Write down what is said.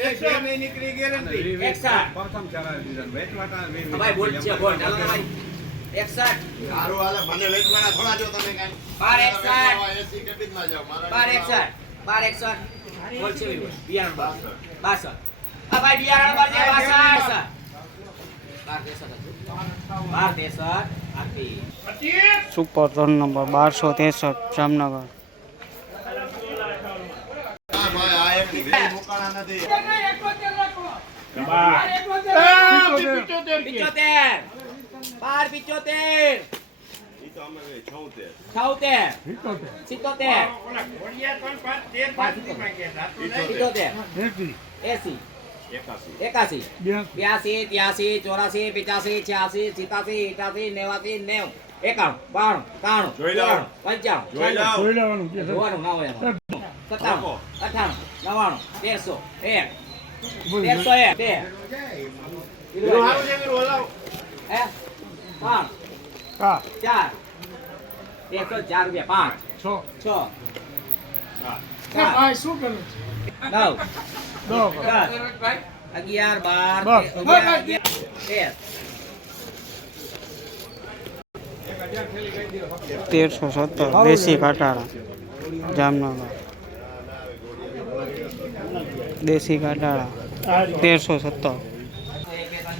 એક મિનિટ નીકળી ગેરંટી પ્રથમ ચલાવી દીધા ને વેચવાના વી- વી- ભાઈ બોલ છે બોલ ચાલો ભાઈ એકસઠ સારું હાલે મને વેચવાના થોડા જો તમે કાંઈ. બાર એકસઠ. એસી કે બીજમાં જાઓ. મારા બાર એકસઠ બાર એકસઠ બોલ છે બિયારણ બાસઠ બાસઠ બિયારણ બાસઠ બાર ત્રેસઠ હતું. બાર ત્રેસઠ આપી પચીસ સુપર ત્રણ નંબર બારસો ત્રેસઠ જામનગર. સિત્તોતેર. એસી. એકાસી. એકાસી. બ્યાસી ત્યાસી ચોરાસી પિચાસી છ્યાસી સિતાસી ઇટાસી નેવાસી નેવ. એકાણું બાણું ત્રાણું ચોરાણું, પંચાણું જોવાનું ના હોય સત્તાણું અઠાણું નવાણું તેરસો એક. તેરસો બે. છે, પાંચ ચાર. એકસો ચાર રૂપિયા પાંચ. છ. નવ. દસ. અગિયાર બાર તેરસો સત્તર દેશી કાટાળા જામનગર. દેશી કાટાળા તેરસો સત્તર એક, બે, ત્રણ, ચાર, પાંચ, આઠ, નવ,